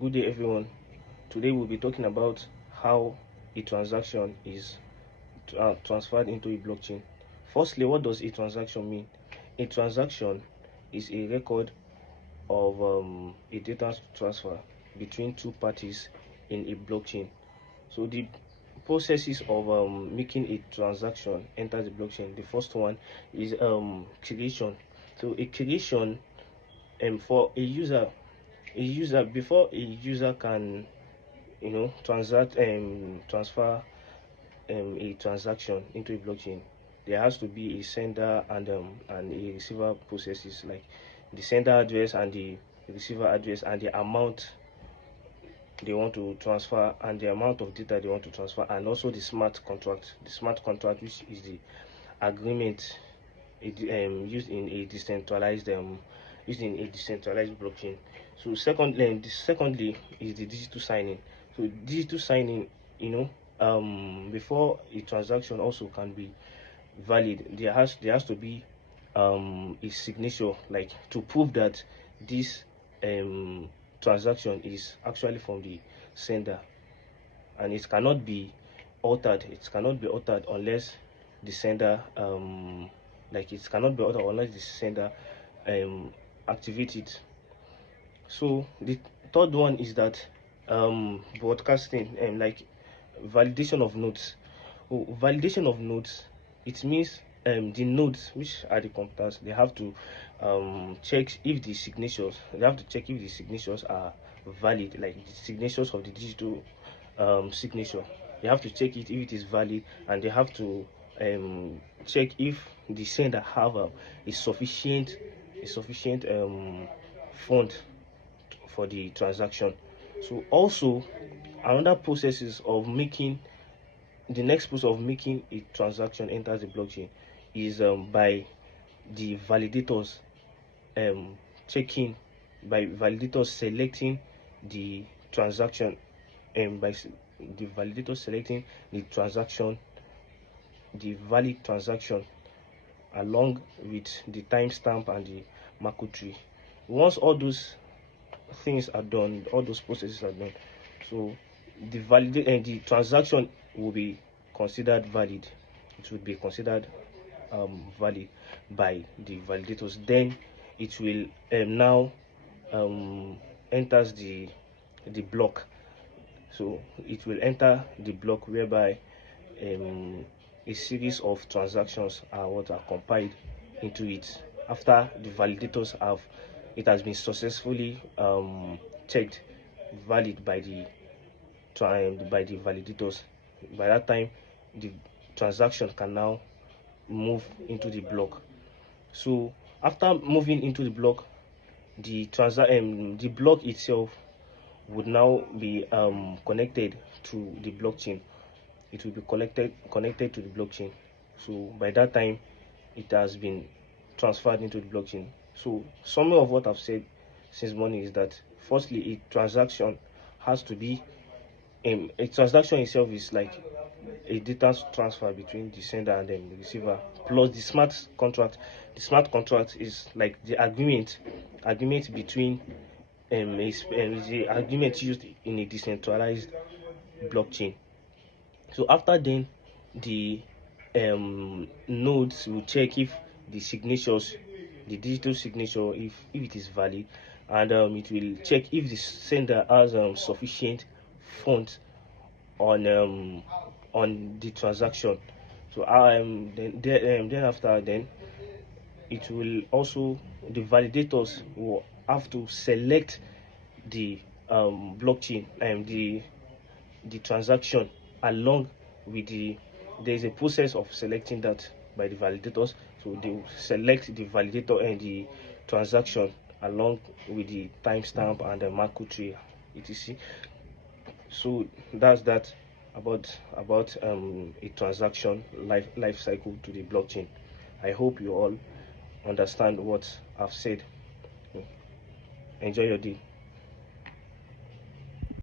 Good day, everyone. Today we'll be talking about how a transaction is transferred into a blockchain. Firstly, what does a transaction mean? A transaction is a record of a data transfer between two parties in a blockchain. So the processes of making a transaction enter the blockchain. The first one is creation. So a creation for a user before a user can transfer a transaction into a blockchain, there has to be a sender and a receiver processes, like the sender address and the receiver address and the amount they want to transfer and the amount of data they want to transfer, and also the smart contract, which is the agreement used in a decentralized blockchain. So secondly is the digital signing. So digital signing, before a transaction also can be valid, there has to be a signature, like to prove that this transaction is actually from the sender, and it cannot be altered unless the sender it cannot be altered unless the sender um activate it. So the third one is that broadcasting and like validation of nodes. Validation of nodes, it means the nodes, which are the computers, they have to check if the signatures they have to check if the signatures are valid, like the signatures of the digital signature. They have to check it if it is valid, and they have to check if the sender have a sufficient fund for the transaction. So also another process of making the next process of making a transaction enters the blockchain is by the validators um checking by validators selecting the transaction, the validator selecting the valid transaction along with the timestamp and the Marco tree. Once all those processes are done, so the transaction will be considered valid. It would be considered valid by the validators. Then it will now enters the block. So it will enter the block whereby a series of transactions are compiled into it. After the validators have it has been successfully checked valid by the validators. By that time, the transaction can now move into the block. So after moving into the block, the block itself would now be connected to the blockchain. It will be connected to the blockchain. So by that time, it has been transferred into the blockchain. So summary of what I've said since morning is that firstly, a transaction itself is like a data transfer between the sender and the receiver, plus the smart contract. The smart contract is like the agreement between the agreement used in a decentralized blockchain. So after then, the nodes will check if the digital signature, if it is valid, and it will check if the sender has sufficient funds on the transaction. So then after then, it will also the validators will have to select the blockchain and the transaction along with there is a process of selecting that by the validators. So they will select the validator and the transaction along with the timestamp and the Marco tree, etc. So that's that about a transaction life cycle to the blockchain. I hope you all understand what I've said. Enjoy your day.